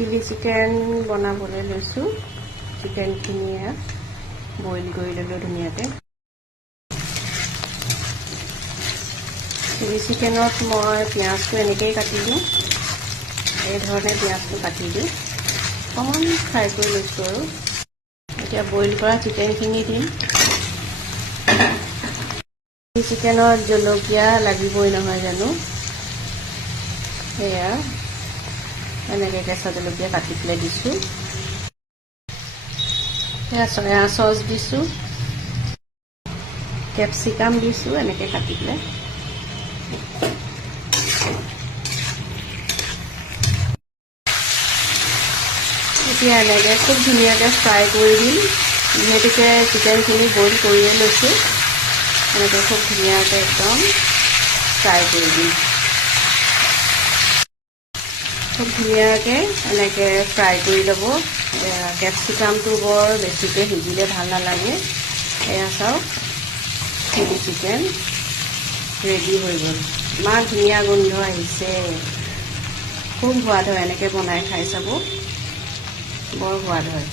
Chilli chicken বনাবলৈ লৈছোঁ। চিকেনখিনি বইল কৰি ল'লোঁ ধুনীয়াকৈ। চিলি চিকেনত মই পিঁয়াজটো এনেকৈয়ে কাটিলোঁ। এই ধৰণে পিঁয়াজটো কাটি দিওঁ, অকণমান ফ্ৰাই কৰি লৈছোঁ আৰু এতিয়া বইল কৰা চিকেনখিনি দিম। চিকেনত জলকীয়া লাগিবই নহয় জানো, সেয়া এনেকৈ কেঁচা জলকীয়া কাটি পেলাই দিছোঁ। সেয়া চয়া চচ দিছোঁ, কেপচিকাম দিছোঁ এনেকৈ কাটি পেলাই। এতিয়া এনেকৈ খুব ধুনীয়াকৈ ফ্ৰাই কৰি দিম। যিহেতুকে চিকেনখিনি বইল কৰিয়ে লৈছোঁ, এনেকৈ খুব ধুনীয়াকৈ একদম ফ্ৰাই কৰি দিম। খুব ধুনীয়াকৈ এনেকৈ ফ্ৰাই কৰি ল'ব। কেপচিকামটো বৰ বেছিকৈ সিজিলে ভাল নালাগে। এয়া চাওক, চিলি চিকেন ৰেডি হৈ গ'ল। ইমান ধুনীয়া গোন্ধ আহিছে, খুব সোৱাদ হয়। এনেকৈ বনাই খাই চাব, বৰ সোৱাদ হয়।